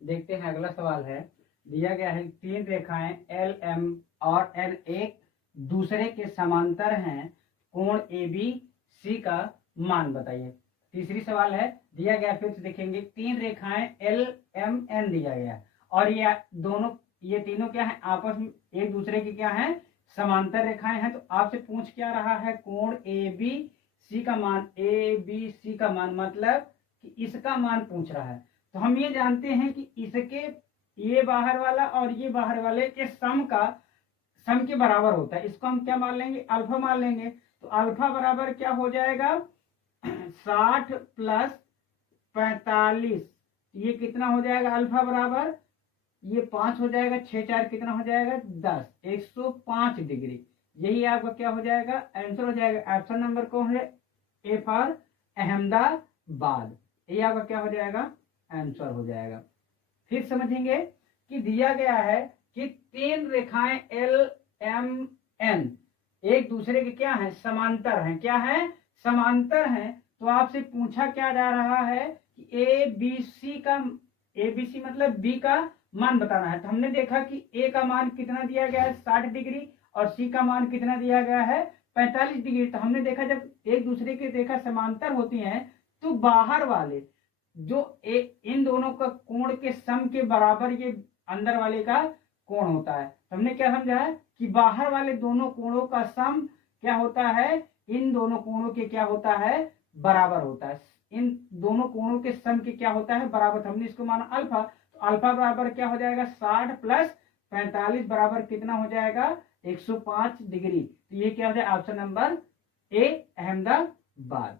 देखते हैं अगला सवाल है। दिया गया है तीन रेखाएं एल एम और एन एक दूसरे के समांतर हैं, कोण ए बी सी का मान बताइए। तीसरी सवाल है, दिया गया फिर से देखेंगे तीन रेखाएं एल एम एन दिया गया और ये तीनों क्या है, आपस में एक दूसरे के क्या है, समांतर रेखाएं हैं। तो आपसे पूछ क्या रहा है, कोण ए बी सी का मान, ए बी सी का मान मतलब कि इसका मान पूछ रहा है। तो हम ये जानते हैं कि इसके ये बाहर वाला और ये बाहर वाले के सम के बराबर होता है। इसको हम क्या मान लेंगे, अल्फा मान लेंगे। तो अल्फा बराबर क्या हो जाएगा, 60 प्लस 45, ये कितना हो जाएगा, अल्फा बराबर ये 5 हो जाएगा, 6 4 कितना हो जाएगा 10, 105 डिग्री। यही आपका क्या हो जाएगा, आंसर हो जाएगा। ऑप्शन नंबर कौन है, ए फॉर अहमदाबाद, ये आपका क्या हो जाएगा, आंसर हो जाएगा। फिर समझेंगे कि दिया गया है कि तीन रेखाएं एल एम एन एक दूसरे के क्या है, समांतर हैं। क्या है, समांतर हैं। तो आपसे पूछा क्या जा रहा है कि ए बी सी मतलब बी का मान बताना है। तो हमने देखा कि ए का मान कितना दिया गया है 60 डिग्री और सी का मान कितना दिया गया है 45 डिग्री। तो हमने देखा जब एक दूसरे की रेखा समांतर होती हैं तो बाहर वाले जो इन दोनों का कोण के सम के बराबर ये अंदर वाले का कोण होता है। तो हमने क्या समझा है कि बाहर वाले दोनों कोणों का सम क्या होता है, इन दोनों कोणों के क्या होता है, बराबर होता है। इन दोनों कोणों के सम के क्या होता है, बराबर। हमने इसको माना अल्फा। तो अल्फा बराबर क्या हो जाएगा, 60 प्लस 45 बराबर कितना हो जाएगा, 105 डिग्री। तो ये क्या हो जाएगा, ऑप्शन नंबर ए अहमदाबाद।